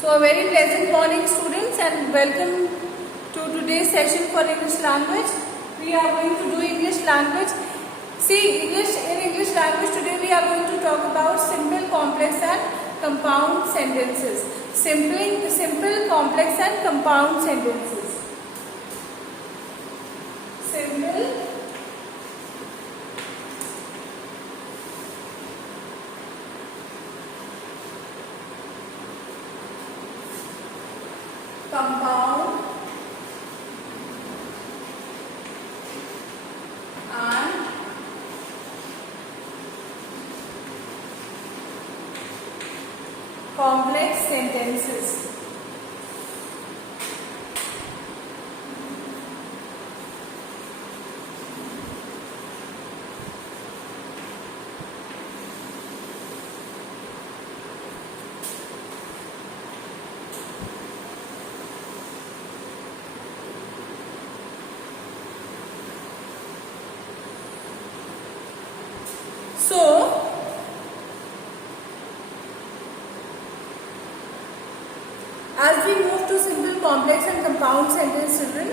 So a very pleasant morning students, and welcome to today's session for English language. We are going to do English language. In English language today we are going to talk about simple, complex and compound sentences. Simple, complex and compound sentences. Simple, compound and complex sentences. So, as we move to simple, complex and compound sentence, children,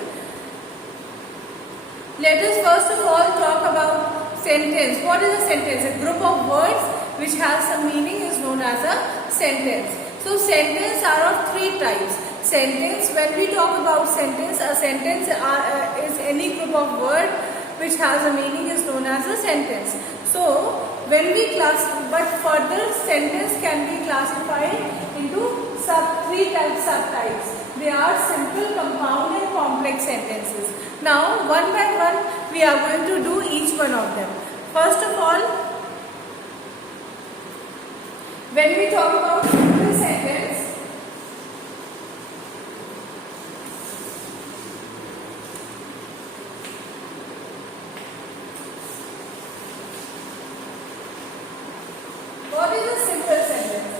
let us first of all talk about sentence. What is a sentence? A group of words which has some meaning is known as a sentence. So, sentences are of three types. Sentence, when we talk about sentence, a sentence is any group of words which has a meaning is known as a sentence. So, when we but further sentence can be classified into three subtypes. They are simple, compound and complex sentences. Now, one by one, we are going to do each one of them. First of all, when we talk about simple sentence, what is a simple sentence?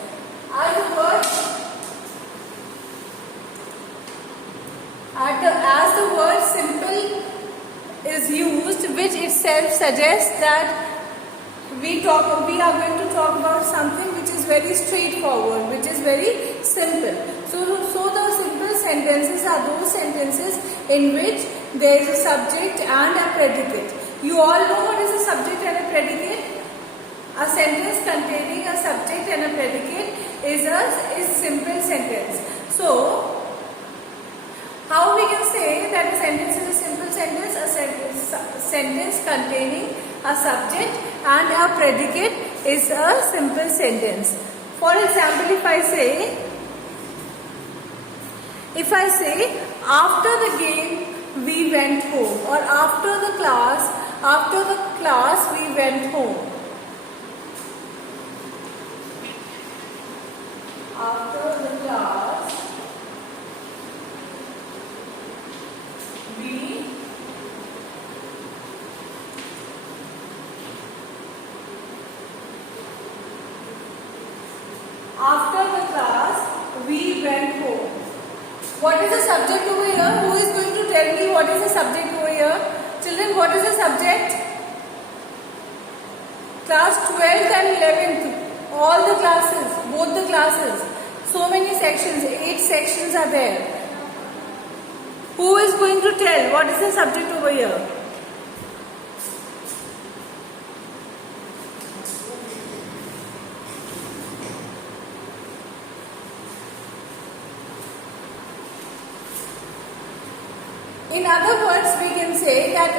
As the word simple is used, which itself suggests that we are going to talk about something which is very straightforward, which is very simple. So the simple sentences are those sentences in which there is a subject and a predicate. You all know what is a subject and a predicate? A sentence containing a subject and a predicate is a simple sentence. So, how we can say that a sentence is a simple sentence? A sentence containing a subject and a predicate is a simple sentence. For example, if I say, after the game we went home, or after the class we went home. After the class, we went home. What is the subject over here? Who is going to tell me what is the subject over here? Children, what is the subject? Class 12th and 11th. All the classes, both the classes. So many sections, 8 sections are there. Who is going to tell what is the subject over here? In other words, we can say that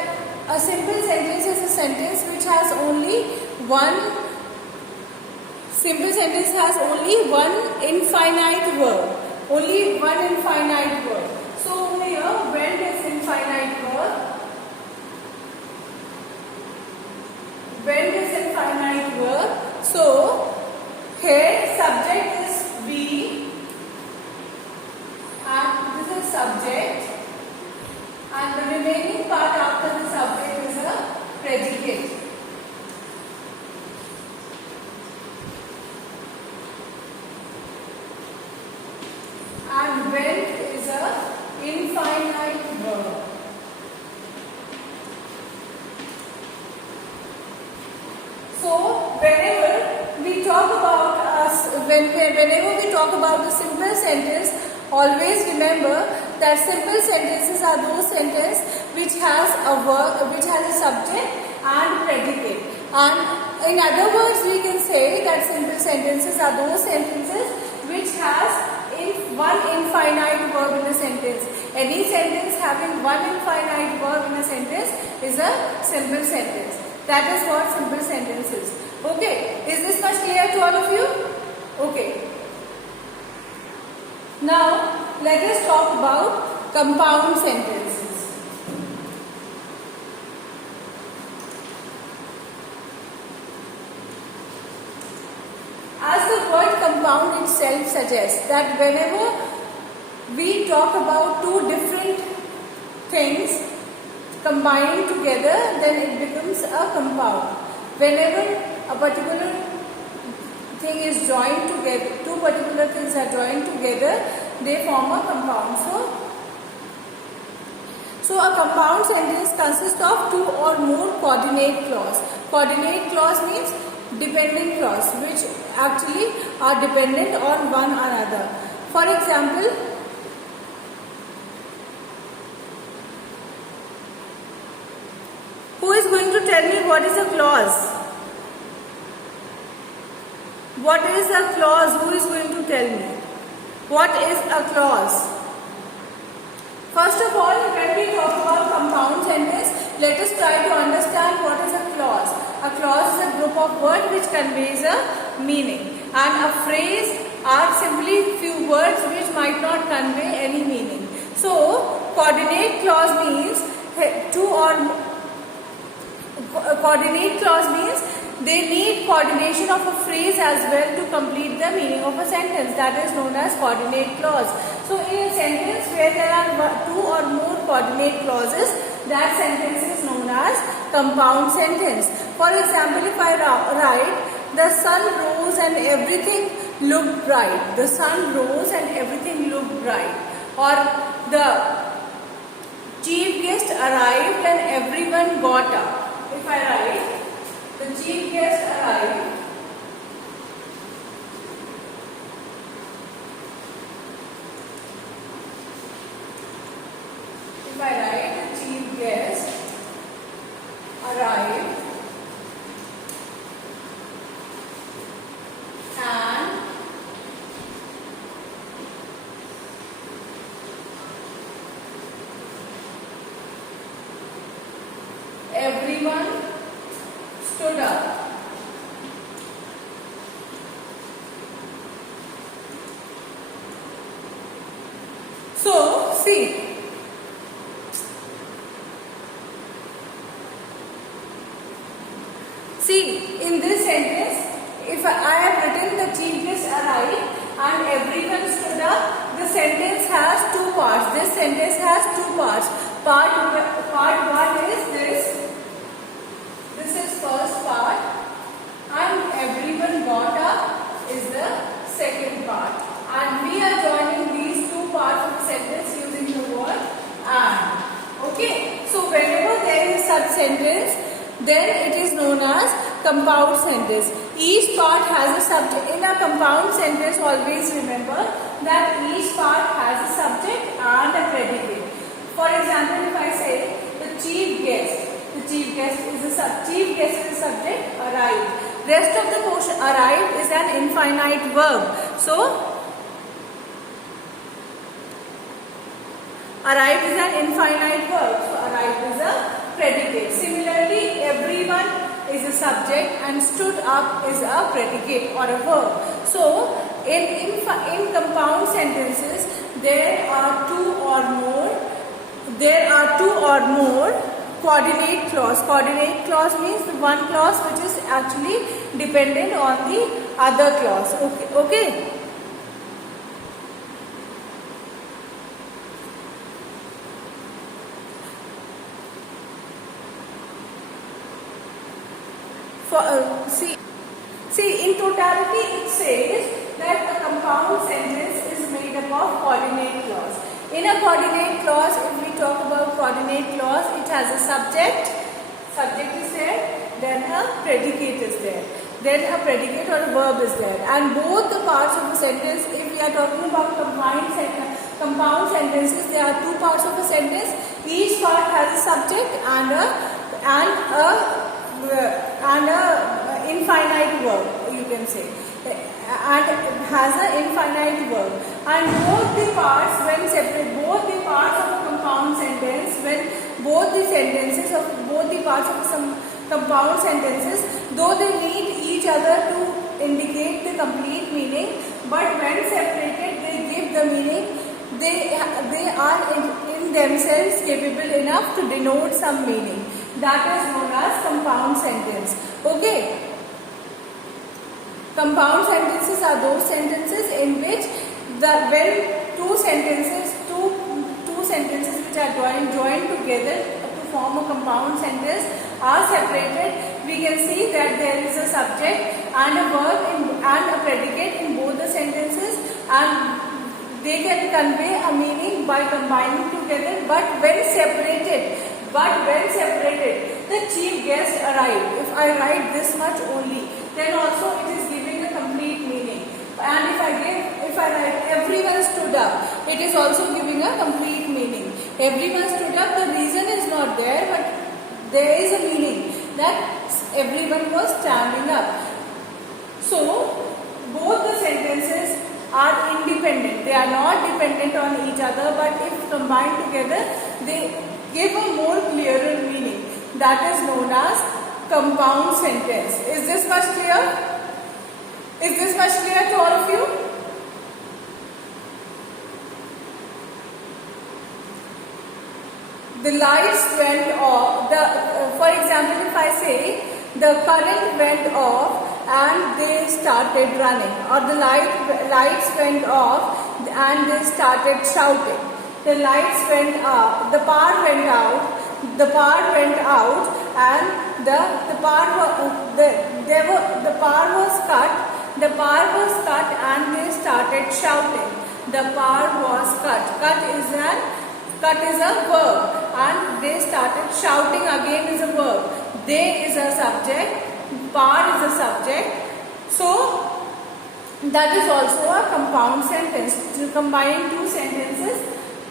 a simple sentence is a sentence which has only one infinite verb. Only one infinite verb. So over here, when is infinite verb? When is infinite verb? So here subject is we, and this is subject, and the remaining part after the subject is a predicate. And went is a infinite verb. So whenever we talk about whenever we talk about the simple sentence, always remember that simple sentences are those sentences which has a verb, which has a subject and predicate. And in other words, we can say that simple sentences are those sentences which has one infinite verb in a sentence. Any sentence having one infinite verb in a sentence is a simple sentence. That is what simple sentence is. Okay, is this much clear to all of you? Okay. Now, let us talk about compound sentences. As the word compound itself suggests, that whenever we talk about two different things combined together, then it becomes a compound. Whenever a particular thing is joined together, two particular things are joined together, they form a compound. So a compound sentence consists of two or more coordinate clause. Coordinate clause means dependent clause, which actually are dependent on one another. For example, who is going to tell me what is a clause? What is a clause? Who is going to tell me? What is a clause? First of all, when we talk about compound sentence, let us try to understand what is a clause. A clause is a group of words which conveys a meaning, and a phrase are simply few words which might not convey any meaning. So, coordinate clause means coordinate clause means they need coordination of a phrase as well to complete the meaning of a sentence. That is known as coordinate clause. So, in a sentence where there are two or more coordinate clauses, that sentence is known as compound sentence. For example, if I write, the sun rose and everything looked bright. The sun rose and everything looked bright. Or the chief guest arrived and everyone got up. If I write, the chief guest arrived the chief guest arrived and everyone stood up. So, see, in this sentence, if I have written the chief guest arrived and everyone stood up, the sentence has two parts. This sentence has two parts. Part one is this. This is first part, and everyone got up is the second part. And we are joining these two parts of the sentence using the word and. Okay. So whenever there is such sentence, then it is known as compound sentence. Each part has a subject. In a compound sentence, always remember that each part has a subject and a predicate. For example, if I say the chief guest is the subject, arrived. Rest of the portion, arrived, is an infinite verb. So, arrived is an infinite verb. So, arrived is a predicate. Similarly, everyone is a subject and stood up is a predicate or a verb. So, in compound sentences, there are two or more coordinate clause. Coordinate clause means the one clause which is actually dependent on the other clause. Okay. See, in totality it says that a compound sentence is made up of coordinate clause. In a coordinate clause, if we talk about coordinate clause, it has a subject is there, then a predicate is there. then a predicate or a verb is there, and both the parts of a sentence, if we are talking about compound sentences, there are two parts of a sentence. Each part has a subject and a infinite verb, you can say, and has an infinite verb. And both the parts, when separate, both the parts of a compound sentence, when both the sentences of both the parts of some compound sentences, though they need each other to indicate the complete meaning, but when separated they give the meaning. They are in themselves capable enough to denote some meaning. That is known as compound sentence. Okay. Compound sentences are those sentences in which when two sentences which are joined together to form a compound sentence are separated, we can see that there is a subject and a verb and a predicate in both the sentences, and they can convey a meaning by combining together. But when separated, the chief guest arrived. If I write this much only, then also it is giving a complete meaning. And if I write everyone stood up, it is also giving a complete meaning. Everyone stood up, the reason is not there, but there is a meaning that everyone was standing up. So both the sentences are independent. They are not dependent on each other, but if combined together, they give a more clearer meaning. That is known as compound sentence. Is this much clear? Is this much clear to all of you? The lights went off. For example, if I say the current went off and they started running, or the lights went off and they started shouting. The lights went up, the power went out, and the power was cut. The power was cut and they started shouting. The power was cut. Cut is a verb, and they started shouting again is a verb. They is a subject, power is a subject. So that is also a compound sentence. To combine two sentences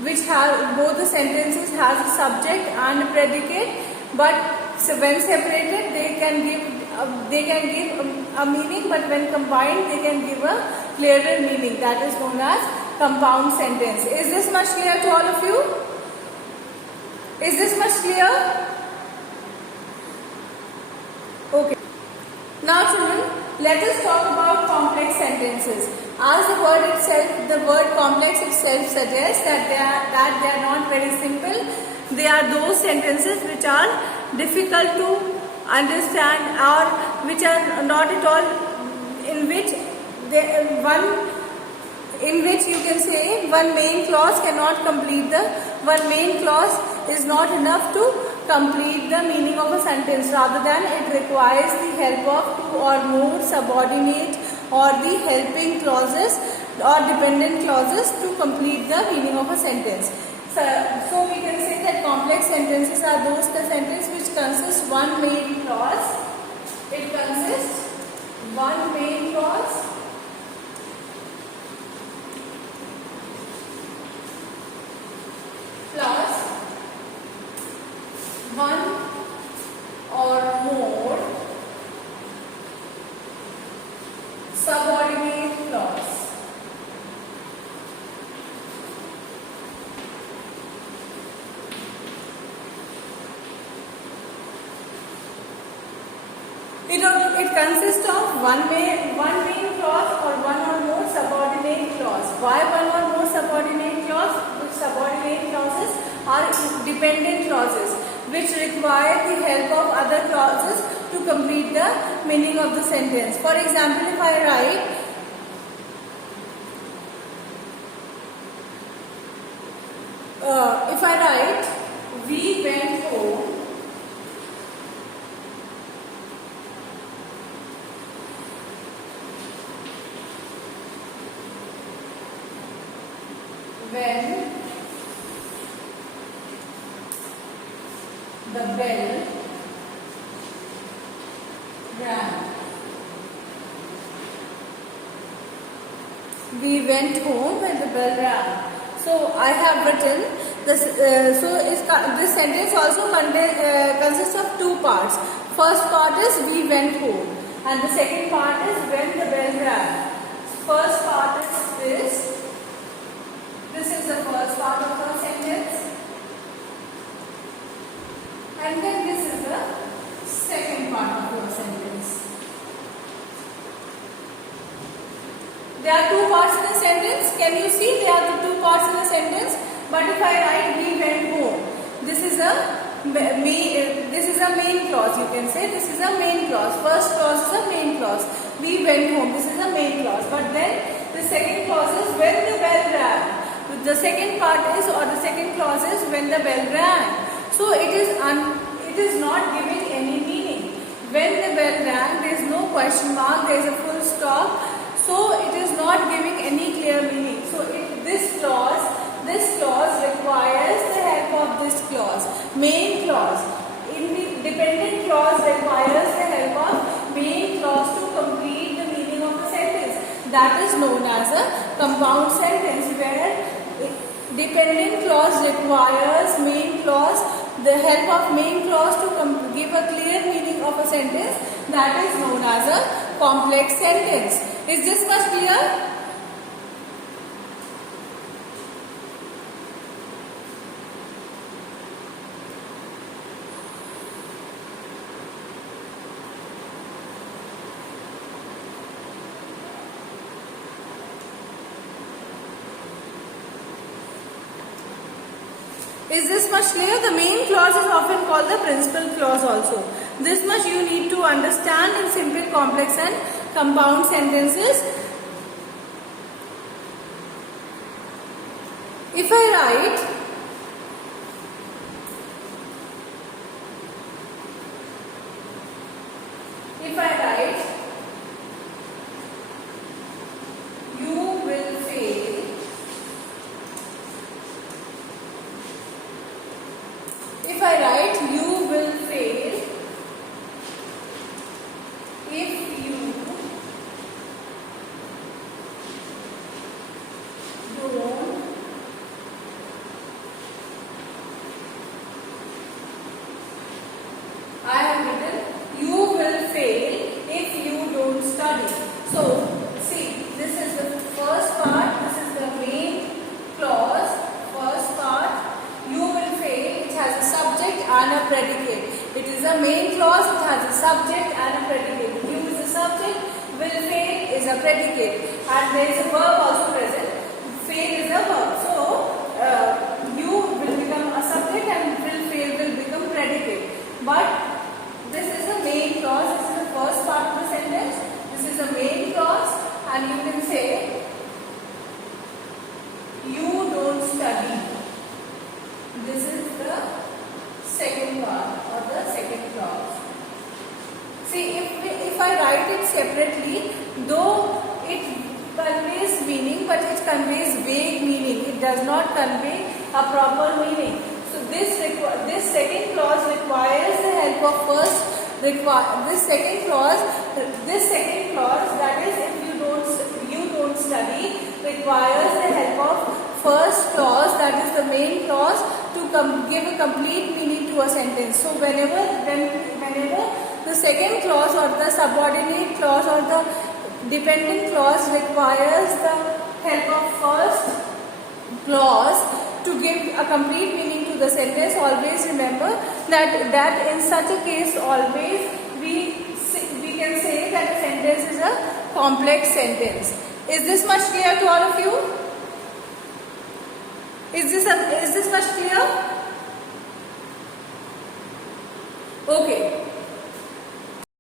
which have both the sentences has a subject and a predicate, but when separated they can give a meaning, but when combined they can give a clearer meaning. That is known as compound sentence. Is this much clear to all of you? Is this much clear? Okay. Now children, let us talk about complex sentences. As the word complex itself suggests that they are not very simple. They are those sentences which are difficult to understand, or which are not at all, in which you can say one main clause cannot complete one main clause is not enough to complete the meaning of a sentence. Rather than it requires the help of two or more subordinate or the helping clauses or dependent clauses to complete the meaning of a sentence. So we can say that complex sentences are those sentences which consist one main clause. It consists one main clause plus one or more subordinate clause. It consists of one main clause or one or more subordinate clause. Why one or more subordinate clause? Subordinate clauses are dependent clauses which require the help of other clauses to complete the meaning of the sentence. For example, if I write, we went home when the bell rang. We went home when the bell rang. So I have written this. This sentence also consists of two parts. First part is we went home, and the second part is when the bell rang. First part is this. This is the first part of the sentence, and then this is the second part of the sentence. There are two parts in the sentence. Can you see there are the two parts in the sentence? But if I write we went home, this is a main clause. You can say this is a main clause. First clause is a main clause. We went home. This is a main clause. But then the second clause is when the bell rang. The second part is, or the second clause is when the bell rang. So it is not giving any meaning. When the bell rang, there is no question mark. There is a full stop. So it is not giving any clear meaning. So this clause requires the help of this clause, main clause. Dependent clause requires the help of main clause to complete the meaning of the sentence. That is known as a compound sentence, where dependent clause requires main clause, the help of main clause to give a clear meaning of a sentence. That is known as a complex sentence. Is this much clear? Is this much clear? The main clause is often called the principal clause also. This much you need to understand in simple, complex and compound sentences. If I write you will fail if I write you will fail if you don't I have written you will fail if you don't study. So see, this is the first part, this is the main clause. First part, you will fail, it has a subject and a predicate. It is a main clause, it has a subject and a predicate. You is a subject, will fail is a predicate, and there is a verb also present. Fail is a verb. So you will become a subject and will fail will become predicate. But this is the main clause, this is the first part of the sentence. This is the main clause, and you can say you don't study. This is the second part or the second clause. See, if I write it separately, though it conveys meaning, but it conveys vague meaning. It does not convey a proper meaning. So this second clause requires the help of this second clause, that is if you don't study, requires the help of first clause, that is the main clause, to give a complete meaning to a sentence. So whenever the second clause or the subordinate clause or the dependent clause requires the help of first clause to give a complete meaning to the sentence, always remember that in such a case always we can say that a sentence is a complex sentence. Is this much clear to all of you? Is this much clear? Okay.